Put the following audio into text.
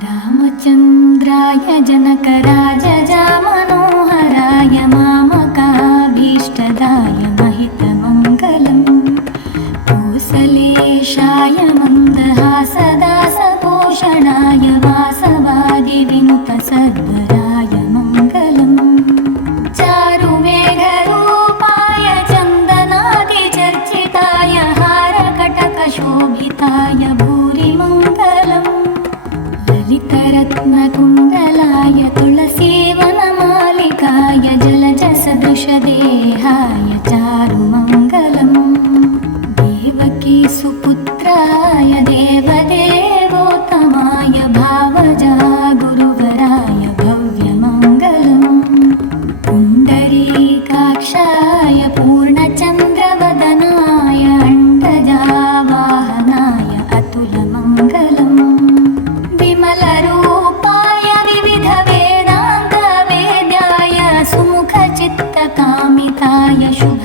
रामचन्द्राय जनकराजजामनोहराय मामकाभीष्टदाय महितमङ्गलम् कोसलेशाय मन्दहासदासभूषणाय वासवादिविनुतसद्वराय मङ्गलम् चारुमेघरूपाय चन्दनादिचर्चिताय हारकटकशोभिताय भूरिमङ्गलम् ललितरत्नकुण्डलाय तुलसीवनमालिकाय जलजसदृशदेहाय चारुमङ्गलम् देवकीसुपुत्राय देवदेवोत्तमाय भावजा गुरुवराय भव्यमङ्गलम् पुण्डरीकाक्षाय पूर्णचन्द्रवदनाय अण्डजावाहनाय अतुलमङ्गलम् विमलरूपाय विविधवेदान्तवेद्याय सुमुखचित्तकामिताय शुभ